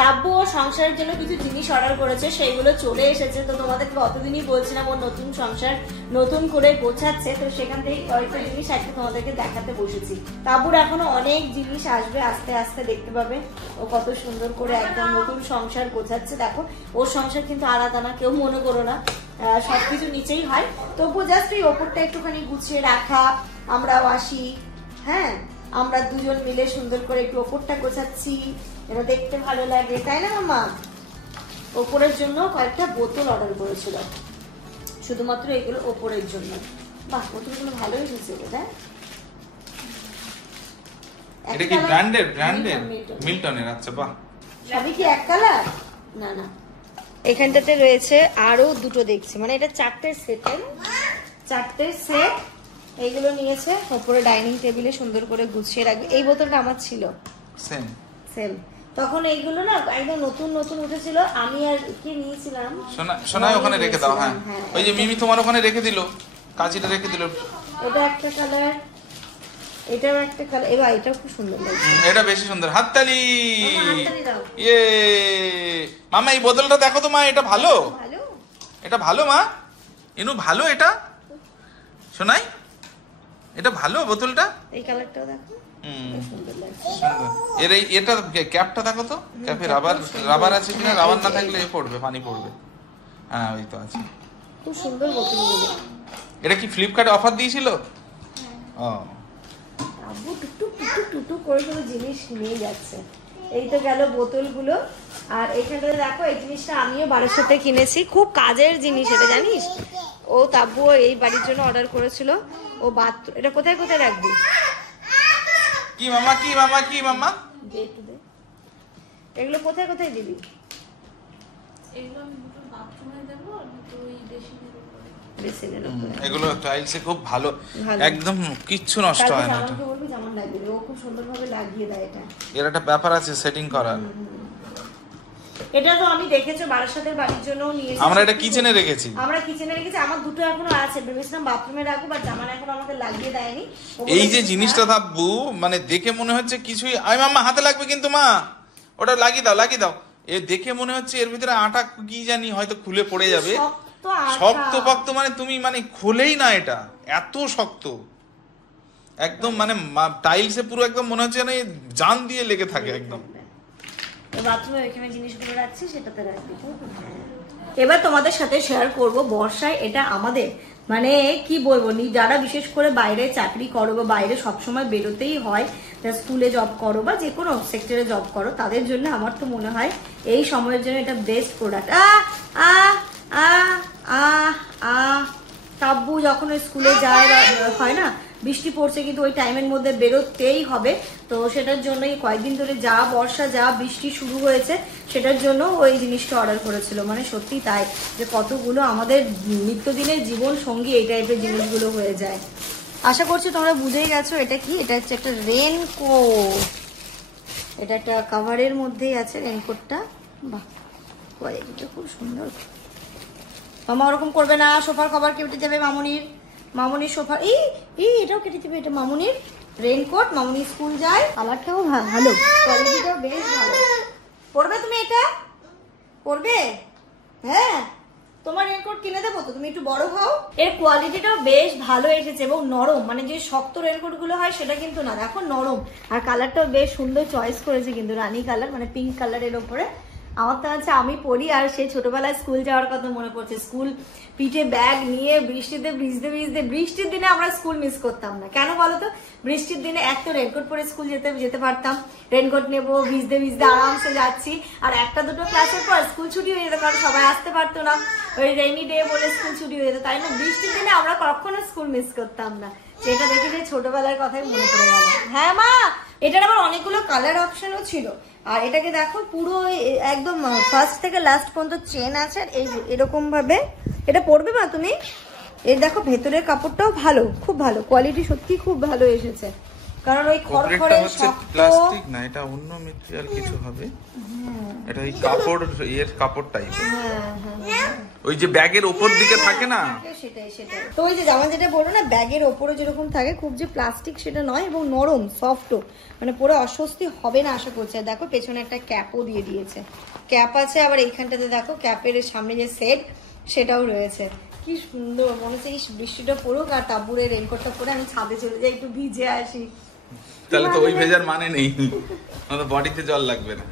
তাব্বু ও সংসারের জন্য কিছু জিনিস অর্ডার করেছে, সেইগুলো চলে এসেছে। তো তোমাদেরকে অতদিনই বলছিলাম ওর নতুন সংসার নতুন করে গোছাচ্ছে, তো সেখান থেকে কয়েকটা জিনিস একটা তোমাদেরকে দেখাতে বসেছি। তাব্বুর এখনো অনেক জিনিস আসবে, আস্তে আস্তে দেখতে পাবে ও কত সুন্দর করে একদম নতুন সংসার গোছাচ্ছে। দেখো ওর সংসার কিন্তু আলাদা না, কেউ মনে করো না, সবকিছু নিচেই হয়। তবু জাস্ট এই ওপরটা একটুখানি গুছিয়ে রাখা, আমরাও আসি, হ্যাঁ আমরা দুজন মিলে সুন্দর করে একটু ওপরটা গোছাচ্ছি, এটা দেখতে ভালো লাগে, তাই না মামা? ওপরের জন্য কয়েকটা বোতল অর্ডার করেছিল, শুধুমাত্র এগুলো ওপরের জন্য। বাহ, বোতলগুলো ভালো এসেছে বোধহয়। এটা কি ব্র্যান্ডেড? মিল্টনের। আচ্ছা বাহ, সবই কি এক কালার? না না, এখানটাতে রয়েছে আরো দুটো দেখছি, মানে এটা 4টে সেট, 4টে সেট। এইগুলো নিয়েছে, ওপরে ডাইনিং টেবিলে সুন্দর করে গুছিয়ে রাখবে। এই বোতলটা আমার ছিল, সেম সেম। তখন এইগুলো না একদম নতুন নতুন উঠেছিল, আমি আর কি নিয়েছিলাম, সোনাই ওখানে রেখে দাও। হ্যাঁ ওই যে মিমি তোমার ওখানে রেখে দিল, কাঁচিটা রেখে দিল। এটা একটা কালার, এটাও একটা কালার। এবার এটাও খুব সুন্দর লাগছে, এটা বেশি সুন্দর। হাততালি। দাও। ইয়ে মামা এই বোতলটা দেখো তো মা, এটা ভালো, ভালো, এটা ভালো মা, ইনু ভালো, এটা সোনাই এটা ভালো বোতলটা। এই কালারটাও দেখো, সুন্দর লাগছে। এর এই এটা ক্যাপটা দেখো তো, ক্যাপে রাবার আছে কিনা, রাবার না থাকলে পড়বে, পানি পড়বে। হ্যাঁ ওই তো আছে, খুব সুন্দর বোতলগুলো। এটা কি ফ্লিপকার্টে অফার দিয়েছিল? ও আব্বু টুকটুক টুকটুক টুকটুক করে কোনো জিনিস নিয়ে যাচ্ছে। এই তো গেল বোতলগুলো। আর এখানটাতে দেখো, এই জিনিসটা আমিও বাড়ির সাথে কিনেছি, খুব কাজের জিনিস এটা, জানিস? ও তাব্বু এই বাড়ির জন্য অর্ডার করেছিল। ও বাথরুম, এটা কোথায় কোথায় রাখবি? কি মামা, কি মামা, কি মামা, এগুলো কোথায় কোথায় দিবি? এগুলো আমি দুটো বাথরুমে দেব আর দুটো ওই বেসিনের উপরে। বেসিনের উপরে। এগুলো টাইলসে খুব ভালো, একদম কিচ্ছু নষ্ট হয় না। আমাকে বলবি যেমন লাগবে, ও খুব সুন্দরভাবে লাগিয়ে দেয় এটা। এর একটা ব্যাপার আছে সেটিং করার। এটা তো আমি দেখেছো বারাসাতের বাড়ির জন্য নিয়েছি, আমরা এটা কিচেনে রেখেছি, আমার দুটো এখনো আছে, ভেবেছিলাম বাথরুমে রাখবো, বাট জামান এখন আমাকে লাগিয়ে দেয়নি। এই যে জিনিসটা থাকবো মানে দেখে মনে হচ্ছে কিছুই, আই মাম্মা হাতে লাগবে কিন্তু মা, ওটা লাগিয়ে দাও, লাগিয়ে দাও। এ দেখে মনে হচ্ছে এর ভিতরে আটা কি জানি হয়তো খুলে পড়ে যাবে, শক্ত পক্ত, মানে তুমি মানে খোলেই না, এটা এত শক্ত একদম, মানে টাইলসে পুরো একদম মনে হচ্ছে না জান দিয়ে লেগে থাকে একদম। বাথরুমে ওইখানে জিনিসগুলো রাখছি, সেটাতে রাখবি। এবার তোমাদের সাথে শেয়ার করব, বর্ষায় এটা আমাদের মানে কি বলবো, যারা বিশেষ করে বাইরে চাকরি করো বা বাইরে সবসময় বেরোতেই হয়, স্কুলে জব করো বা যে কোনো সেক্টরে জব করো, তাদের জন্য আমার তো মনে হয় এই সময়ের জন্য এটা বেস্ট প্রোডাক্ট। তাব্বু যখন স্কুলে যায় হয় না, বৃষ্টি পড়ছে কিন্তু ওই টাইমের মধ্যে বেরোতেই হবে, তো সেটার জন্যই কয়েকদিন ধরে যা বর্ষা যা বৃষ্টি শুরু হয়েছে, সেটার জন্য ওই জিনিসটা অর্ডার করেছিল। মানে সত্যি তাই, যে কতগুলো আমাদের নিত্যদিনের জীবন সঙ্গী এই টাইপের জিনিসগুলো হয়ে যায়। আশা করছি তোমরা বুঝেই গেছো এটা কি। এটা হচ্ছে একটা রেনকোট, এটা একটা কাভারের মধ্যেই আছে রেনকোটটা। বাহ, কোয়ালিটিটা খুব সুন্দর। মামা ওরকম করবে না, সোফার কভার কেটে যাবে মামুনির সোফা, এই এটাও কেটে যাবে। এটা মামুনির রেনকোট, মামুনি স্কুল যায়, কালারটাও ভালো, কোয়ালিটিটাও বেশ ভালো। পরবে তুমি? এটা পরবে? হ্যাঁ, তোমার রেনকোট কিনে দেবো তো, তুমি একটু বড় হও। এর কোয়ালিটিটাও বেশ ভালো এসেছে এবং নরম, মানে যে শক্ত রেনকোট গুলো হয় সেটা কিন্তু না, দেখো নরম। আর কালারটাও বেশ সুন্দর চয়েস করেছে কিন্তু, রানী কালার, মানে পিঙ্ক কালারের ওপরে। আমার তো আছে, আমি পড়ি আর সেই ছোটবেলায় স্কুল যাওয়ার কথা মনে পড়ছে। স্কুল পিঠে ব্যাগ নিয়ে বৃষ্টিতে ভিজতে ভিজতে, বৃষ্টির দিনে আমরা স্কুল মিস করতাম না, কেন বলতো? বৃষ্টির দিনে এক তো রেনকোট পরে স্কুল যেতে পারতাম, রেনকোট নেবো, ভিজতে ভিজতে আরামসে যাচ্ছি। আর একটা দুটো ক্লাসের পর স্কুল ছুটি হয়ে যেত, কারণ সবাই আসতে পারতো না, ওই রেইনি ডে বলে স্কুল ছুটি হয়ে যেত। তাই না, বৃষ্টির দিনে আমরা কখনো স্কুল মিস করতাম না। সেটা দেখে যে ছোটবেলার কথাই মনে পড়ে গেল। হ্যাঁ মা, এটার আবার অনেকগুলো কালার অপশনও ছিল। আর এটাকে দেখো পুরো একদম ফার্স্ট থেকে লাস্ট পর্যন্ত চেন আছে, এই এরকম ভাবে। এটা পরবে মা তুমি? এই দেখো ভেতরের কাপড়টাও ভালো, খুব ভালো কোয়ালিটি, সত্যি খুব ভালো এসেছে। কারণ ওই খড়খড়ে প্লাস্টিক না, এটা অন্য মেটেরিয়াল কিছু হবে, এটা এই কাপড়, এর কাপড় টাইপ। হ্যাঁ হ্যাঁ, ওই যে ব্যাগের ওপর দিকে থাকে না, সেটাই সেটাই। তো ওই যে জামা যেটা বললো না ব্যাগের ওপরে যেরকম থাকে, খুব যে প্লাস্টিক সেটা নয়, এবং নরম সফটও, মানে পরে অস্বস্তি হবে না আশা করছি। আর দেখো পেছনে একটা ক্যাপও দিয়ে দিয়েছে, ক্যাপ আছে, আবার এইখানটাতে দেখো ক্যাপের সামনে যে সেট সেটাও রয়েছে। কি সুন্দর, মনে হচ্ছে এই বৃষ্টিটা পড়ুক আর তাব্বুরের রেনকোটটা পরে আমি ছাদে চলে যাই, একটু ভিজে আসি। তাহলে তো ওই ভেজার মানে নেই, বডিতে জল লাগবে না।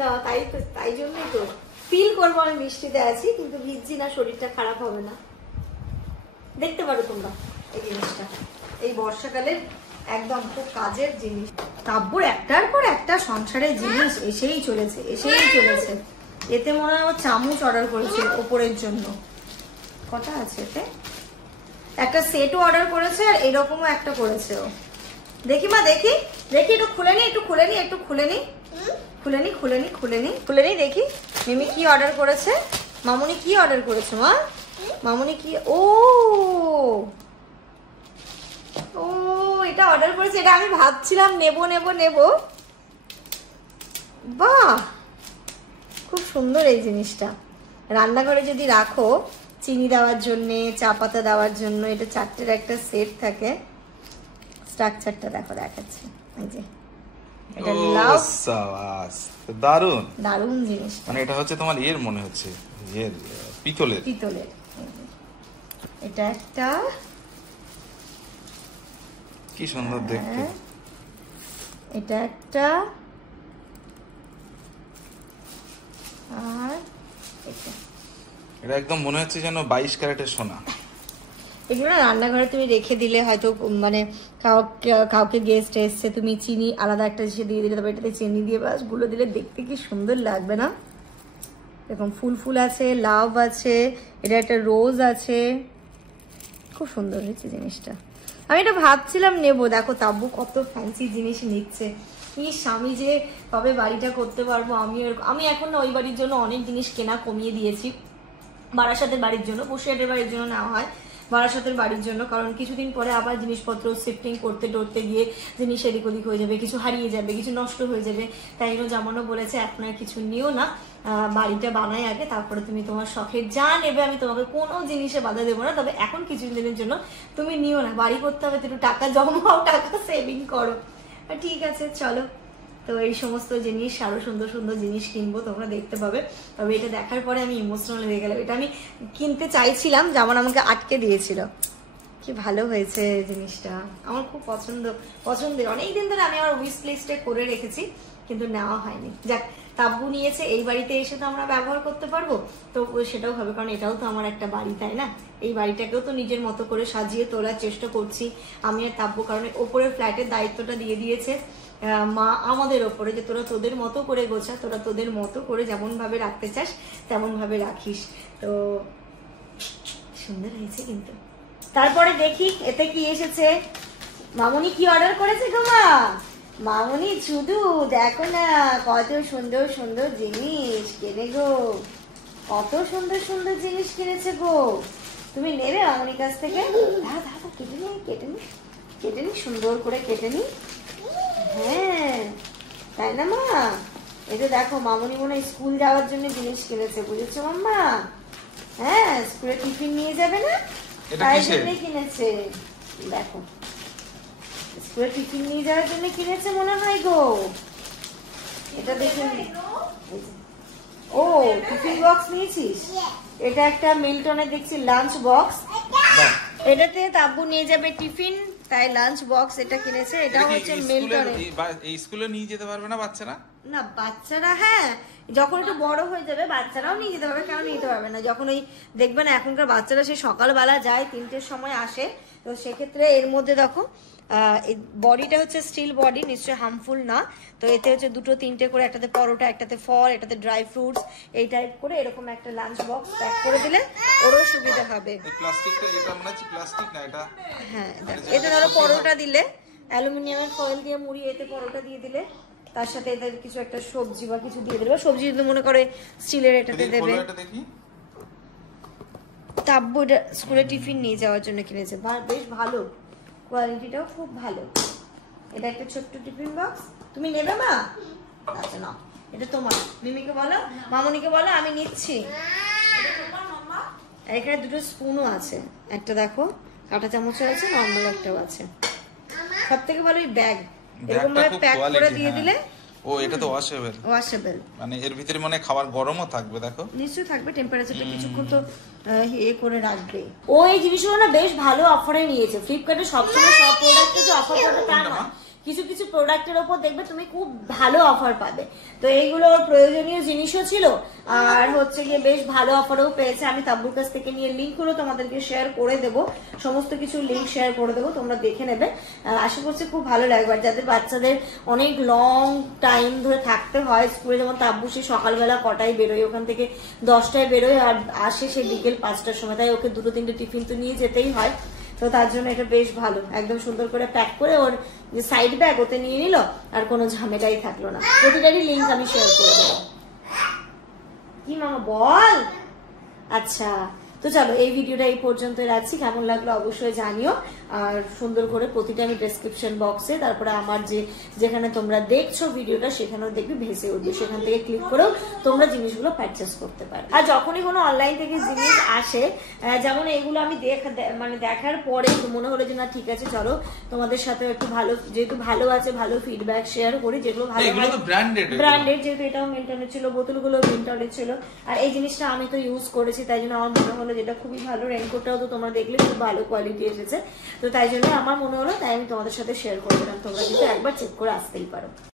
না তাই তো, তাই জন্যই তো ফিল করবো আমি বৃষ্টিতে আছি, কিন্তু ভিজছি না, শরীরটা খারাপ হবে না। দেখতে পারো তোমরা এই জিনিসটা, এই বর্ষাকালের একদম খুব কাজের জিনিস। তাব্বুর একটার পর একটা সংসারের জিনিস এসেই চলেছে, এসেই চলেছে। এতে মনে হয় চামচ অর্ডার করেছে ওপরের জন্য, কটা আছে এতে, একটা সেটও অর্ডার করেছে, আর এরকমও একটা করেছে ও। দেখি মা, দেখি দেখি, একটু খুলে নি, একটু খুলে নি, একটু খুলে নি, খুলে নি, খুলে নি, খুলে নি, খুলে নি, দেখি মিমি কি অর্ডার করেছে। মামুনি কি অর্ডার করেছে মা? মামুনি কি, ও ও এটা অর্ডার করেছে, এটা আমি ভাবছিলাম নেবো নেবো নেবো। বাহ, খুব সুন্দর এই জিনিসটা। রান্নাঘরে যদি রাখো চিনি দেওয়ার জন্য, চা পাতা দেওয়ার জন্য, এটা 4টের একটা সেট থাকে। স্ট্রাকচারটা দেখো, দেখাচ্ছি, এই যে এটা লাভ, দারুন দারুন জিনিস। মানে এটা হচ্ছে তোমার এর মনে হচ্ছে এর পিতলের, পিতলের। এটা একটা, কি সুন্দর দেখতে। এটা একটা, আর এটা একদম মনে হচ্ছে যেন 22 ক্যারেটের সোনা। এগুলো না রান্নাঘরে তুমি রেখে দিলে হয়তো, মানে কাউকে গেস্ট এসছে, তুমি চিনি আলাদা একটা জিনিস দিয়ে দিলে, তবে এটাতে চিনি দিয়ে বাস গুলো দিলে দেখতে কি সুন্দর লাগবে না? এরকম ফুল ফুল আছে, লাভ আছে, এটা একটা রোজ আছে, খুব সুন্দর হয়েছে জিনিসটা। আমি এটা ভাবছিলাম নেবো, দেখো তাব্বু কত ফ্যান্সি জিনিস নিচ্ছে। স্বামী যে কবে বাড়িটা করতে পারবো, আমি এখন না ওই বাড়ির জন্য অনেক জিনিস কেনা কমিয়ে দিয়েছি। বারাসাতের বাড়ির জন্য, বসিরহাটের বাড়ির জন্য নেওয়া হয়, বারাসাতের বাড়ির জন্য, কারণ কিছুদিন পরে আবার জিনিসপত্র শিফটিং করতে টরতে গিয়ে জিনিস এদিক ওদিক হয়ে যাবে, কিছু হারিয়ে যাবে, কিছু নষ্ট হয়ে যাবে। তাই জন্য জামানো বলেছে এখন আর কিছু নিও না, বাড়িটা বানাই আগে, তারপরে তুমি তোমার শখের যা নেবে, আমি তোমাকে কোনো জিনিসে বাধা দেবো না, তবে এখন কিছু দিনের জন্য তুমি নিও না, বাড়ি করতে হবে, একটু টাকা জমাও, টাকা সেভিং করো। ঠিক আছে চলো। তো এই সমস্ত জিনিস, আরো সুন্দর সুন্দর জিনিস কিনবো, তোমরা দেখতে পাবে। তবে এটা দেখার পরে আমি ইমোশনাল হয়ে গেলাম, এটা আমি কিনতে চাইছিলাম, যেমন আমাকে আটকে দিয়েছিল। কি ভালো হয়েছে জিনিসটা, আমার খুব পছন্দের। অনেকদিন ধরে আমি আমার উইশ লিস্টে করে রেখেছি, কিন্তু নেওয়া হয়নি। যাক, তাব্বু নিয়েছে, এই বাড়িতে এসে তো আমরা ব্যবহার করতে পারবো, তো সেটাও হবে, কারণ এটাও তো আমার একটা বাড়ি, তাই না? এই বাড়িটাকেও তো নিজের মতো করে সাজিয়ে তোলার চেষ্টা করছি আমি আর তাব্বু, কারণ ওপরের ফ্ল্যাটের দায়িত্বটা দিয়ে দিয়েছে মা আমাদের ওপরে, যে তোরা তোদের মতো করে গোছা, তোরা তোদের মতো করে যেমন ভাবে রাখতে চাস তেমন ভাবে রাখিস। তো সুন্দর হয়েছে কিন্তু। তারপরে দেখি এতে কি এসেছে। মামুনি কি অর্ডার করেছে গো মা? মামুনি শুধু দেখো না কত সুন্দর সুন্দর জিনিস কেনে গো, কত সুন্দর সুন্দর জিনিস কিনেছে গো। তুমি নেবে মামুনির কাছ থেকে? কেটে নি সুন্দর করে কেটে নি। হ্যাঁ তাই না মা? এটা দেখো মামুনি মনে হয় স্কুল যাওয়ার জন্য জিনিস কিনেছে, বুঝেছো মাম্মা? হ্যাঁ, স্কুলে টিফিন নিয়ে যাবে না, তাই জন্য কিনেছে। দেখো স্কুলে টিফিন নিয়ে যাওয়ার জন্য কিনেছে মনে হয় গো। এটা দেখে, ও টিফিন বক্স নিয়েছিস? এটা একটা মিল্টনের দেখছি লাঞ্চ বক্স, এটাতে তাব্বু নিয়ে যাবে টিফিন, তাই লাঞ্চ বক্স এটা কিনেছে। এটা হচ্ছে মিল্টনের। এই স্কুলে নিয়ে যেতে পারবে না বাচ্চারা? না বাচ্চারা, হ্যাঁ যখন একটু বড় হয়ে যাবে বাচ্চারাও নিয়ে যেতে পারবে, কেন নিতে পারবে না? যখন ওই দেখবে না এখনকার বাচ্চারা সেই সকালবেলা যায়, 3টের সময় আসে, তো সেক্ষেত্রে এর মধ্যে দেখো বডিটা হচ্ছে স্টিল বডি, নিশ্চয়ই হার্মফুল না। তো এতে হচ্ছে 2, 3টে করে, একটাতে পরোটা, একটাতে ফল, এটাতে ড্রাই ফ্রুটস, এই টাইপ করে এরকম একটা লাঞ্চ বক্স প্যাক করে দিলে ওরও সুবিধা হবে। প্লাস্টিকটা, এটা মনে হচ্ছে প্লাস্টিক না এটা। হ্যাঁ এতে ধরো পরোটা দিলে, অ্যালুমিনিয়ামের ফয়েল দিয়ে মুড়িয়ে এতে পরোটা দিয়ে দিলে, তার সাথে এদের কিছু একটা সবজি বা কিছু দিয়ে দেবে, সবজি যদি মনে করে স্টিলের এটাতে দেবে। তাব্বু এটা স্কুলে টিফিন নিয়ে যাওয়ার জন্য কিনেছে, বেশ ভালো, কোয়ালিটিটাও খুব ভালো। এটা একটা ছোট্ট টিফিন বক্স, তুমি নেবে মা? আচ্ছা না, এটা তোমার। মিমিকে বলো, মামুনিকে বলো আমি নিচ্ছি। আর এখানে দুটো স্পুনও আছে, একটা দেখো কাঁটা চামচও আছে, নর্মাল একটাও আছে। সব থেকে ভালো এই ব্যাগ, এরকম ভাবে প্যাক করে দিয়ে দিলে। ও এটা তো ওয়াশেবল, ওয়াশেবল মানে এর ভিতরে মানে খাবার গরমও থাকবে, দেখো নিশ্চয়ই থাকবে, টেম্পারেচারটা কিছুক্ষণ তো এ করে রাখবে। ও এই জিনিসগুলো না বেশ ভালো অফারে নিয়েছে। ফ্লিপকার্টে সবসময় সব প্রোডাক্টে যে অফার পাবে তা না, কিছু কিছু প্রোডাক্টের ওপর দেখবে তুমি খুব ভালো অফার পাবে। তো এইগুলো ওর প্রয়োজনীয় জিনিসও ছিল, আর হচ্ছে গিয়ে বেশ ভালো অফারও পেয়েছে। আমি তাব্বুর কাছ থেকে নিয়ে লিঙ্কগুলো তোমাদেরকে শেয়ার করে দেবো, সমস্ত কিছু লিঙ্ক শেয়ার করে দেবো, তোমরা দেখে নেবে। আশা করছি খুব ভালো লাগবে। আর যাদের বাচ্চাদের অনেক লং টাইম ধরে থাকতে হয় স্কুলে, যেমন তাব্বু সে সকালবেলা কটায় বেরোয়, ওখান থেকে 10টায় বেরোয় আর আসে সে বিকেল 5টার সময়, তাই ওকে 2-3টে টিফিন তো নিয়ে যেতেই হয়। তো তার জন্য এটা বেশ ভালো, একদম সুন্দর করে প্যাক করে ওর যে সাইড ব্যাগ ওতে নিয়ে নিল, আর কোনো ঝামেলাই থাকলো না। প্রতিটারই লিঙ্ক আমি শেয়ার করে দেবো। কি মামা বল? আচ্ছা, তো চলো এই ভিডিওটা এই পর্যন্ত রাখছি। কেমন লাগলো অবশ্যই জানিও। আর সুন্দর করে প্রতিটা আমি ডেসক্রিপশন বক্সে, তারপরে আমার যেখানে তোমরা দেখছো ভিডিওটা সেখানেও দেখবি ভেসে উঠবে, সেখান থেকে ক্লিক করেও তোমরা জিনিসগুলো পারচেস করতে পারো। আর যখনই কোনো অনলাইন থেকে জিনিস আসে, যেমন এগুলো আমি মানে দেখার পরে মনে হলো যে না ঠিক আছে চলো তোমাদের সাথে একটু ভালো, যেহেতু ভালো আছে ভালো ফিডব্যাক শেয়ার করি, যেগুলো ভালো ব্র্যান্ডেড, যেহেতু এটাও মিল্টনের ছিল, বোতলগুলো মিল্টনের ছিল। আর এই জিনিসটা আমি তো ইউজ করেছি, তাই জন্য আমার মনে হলো যেটা খুবই ভালো। রেইনকোটটাও তো তোমরা দেখলে খুব ভালো কোয়ালিটি এসেছে, তো তাই জন্য আমার মনে হলো, তাই আমি তোমাদের সাথে শেয়ার করে দিলাম। তোমরা কিন্তু একবার চেক করে আসতেই পারো।